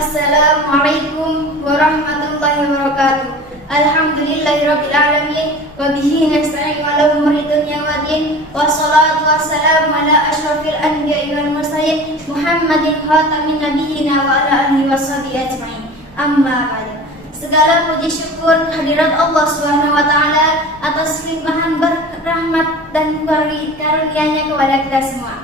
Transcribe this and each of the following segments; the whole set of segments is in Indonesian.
Assalamualaikum warahmatullahi wabarakatuh. Alhamdulillahirabbil alamin wa bihi nasta'inu ala umuri dunya waddin. Wassalatu wassalamu ala asyrafil anbiya'i wal mursalin Muhammadin khatamin nabiyyina wa ala alihi washabihi ajmain. Amma ba'du. Segala puji syukur kehadirat Allah Subhanahu wa taala atas limpahan berrahmat dan karunia-Nya kepada kita semua.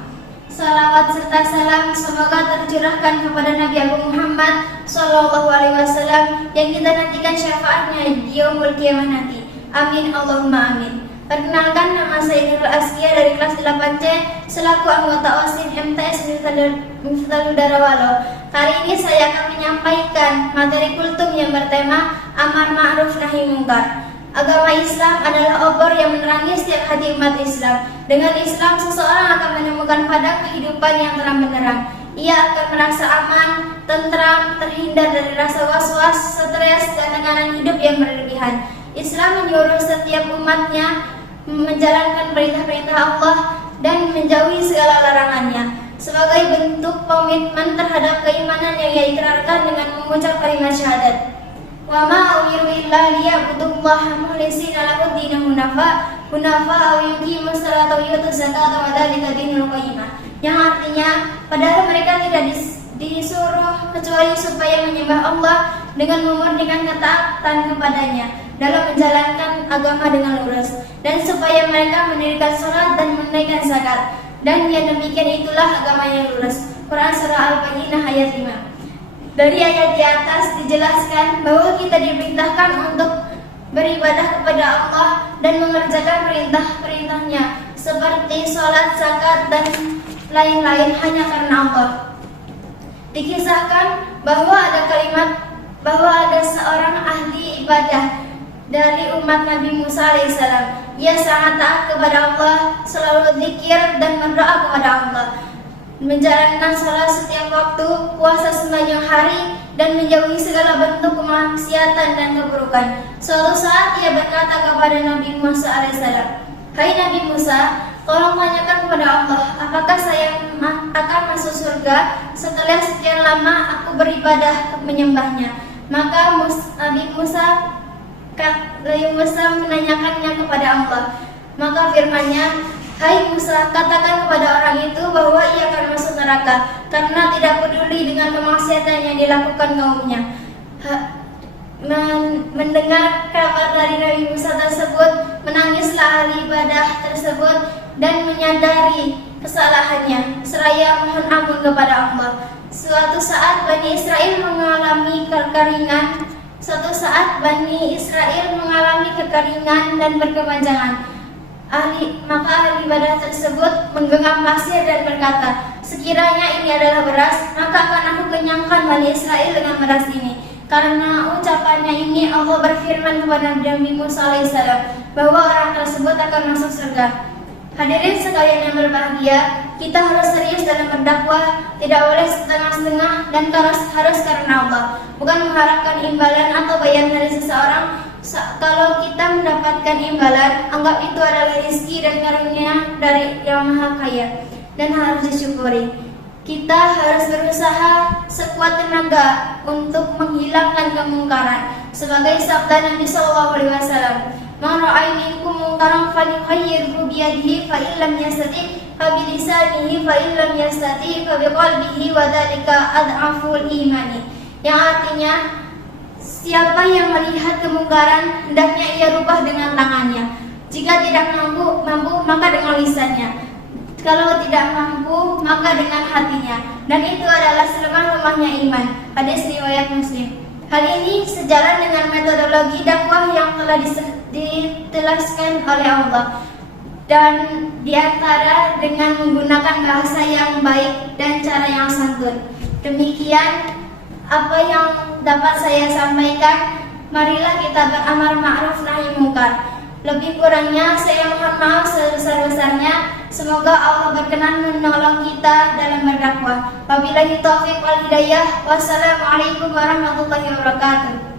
Salawat serta salam semoga tercurahkan kepada Nabi Agung Muhammad Sallallahu Alaihi Wasallam yang kita nantikan syafaatnya di yaumul qiyamah nanti. Amin Allahumma amin. Perkenalkan, nama saya Nurul Askia dari kelas 8C selaku anggota OSIS MTS Miftahlul Darawalo. Kali ini saya akan menyampaikan materi kultum yang bertema Amar Ma'ruf Nahi Mungkar. Agama Islam adalah obor yang menerangi setiap hati umat Islam. Dengan Islam, seseorang akan menemukan padang kehidupan yang terang benderang. Ia akan merasa aman, tentram, terhindar dari rasa was-was, stres, dan tekanan hidup yang berlebihan. Islam menyuruh setiap umatnya menjalankan perintah-perintah Allah dan menjauhi segala larangannya. Sebagai bentuk komitmen terhadap keimanan yang ia ikrarkan dengan mengucap kalimat syahadat. Wa ma umiru illa liya'budullaha mukhlishina lahu-d-din hunafa aw yuqimus salata wa yutuz zakata wa dzalika dinul qayyimah. Yang artinya, padahal mereka tidak disuruh kecuali supaya menyembah Allah dengan memurnikan ketaatan kepadanya dalam menjalankan agama dengan lurus, dan supaya mereka mendirikan salat dan menunaikan zakat. Dan yang demikian itulah agama yang lurus. Quran surah Al-Bayyinah ayat 5. Dari ayat di atas dijelaskan bahwa kita diperintahkan untuk beribadah kepada Allah dan mengerjakan perintah-perintahnya seperti sholat, zakat, dan lain-lain hanya karena Allah. Dikisahkan bahwa ada seorang ahli ibadah dari umat Nabi Musa alaihissalam. Ia sangat taat kepada Allah, selalu zikir dan berdoa kepada Allah, menjalankan sholat setiap waktu, puasa sepanjang hari, dan menjauhi segala bentuk kemaksiatan dan keburukan. Suatu saat ia berkata kepada Nabi Musa alaihissalam, "Hai Nabi Musa, tolong tanyakan kepada Allah, apakah saya akan masuk surga setelah sekian lama aku beribadah menyembahnya?" Maka Nabi Musa menanyakannya kepada Allah. Maka firman-Nya, "Hai Musa, katakan kepada orang itu bahwa ia akan masuk neraka karena tidak peduli dengan kemaksiatan yang dilakukan kaumnya." Mendengar kabar dari Nabi Musa tersebut, menangislah ahli ibadah tersebut dan menyadari kesalahannya seraya mohon ampun kepada Allah. Suatu saat Bani Israel mengalami kekeringan dan berkepanjangan. Maka ahli ibadah tersebut menggenggam pasir dan berkata, "Sekiranya ini adalah beras, maka akan aku kenyangkan Bani Israel dengan beras ini." Karena ucapannya ini, Allah berfirman kepada Nabi Musa alaihissalam bahwa orang tersebut akan masuk surga. Hadirin sekalian yang berbahagia, kita harus serius dalam berdakwah, tidak boleh setengah-setengah, dan harus karena Allah, bukan mengharapkan imbalan atau bayaran dari seseorang. Kalau kita mendapatkan imbalan, anggap itu adalah rezeki dan karunia dari Yang Maha Kaya dan harus disyukuri. Kita harus berusaha sekuat tenaga untuk menghilangkan kemungkaran. Sebagai sabda Nabi Sallallahu Alaihi Wasallam, "Man ra'a minkum munkaran falyughayyirhu biyadihi fa illam yastati' fa bilisanihi fa illam yastati' fa biqalbihi wa dzalika ad'aful imani." Yang artinya, siapa yang melihat kemungkaran, hendaknya ia rubah dengan tangannya. Jika tidak mampu, maka dengan lisannya. Kalau tidak mampu, maka dengan hatinya. Dan itu adalah selemah-lemahnya iman. Hadis riwayat Muslim. Hal ini sejalan dengan metodologi dakwah yang telah ditelaskan oleh Allah. Dan diantara dengan menggunakan bahasa yang baik dan cara yang santun. Demikian apa yang dapat saya sampaikan. Marilah kita beramar ma'ruf nahi mungkar. Lebih kurangnya saya mohon maaf sebesar-besarnya. Semoga Allah berkenan menolong kita dalam berdakwah. Wabillahi taufiq wal hidayah. Wassalamualaikum warahmatullahi wabarakatuh.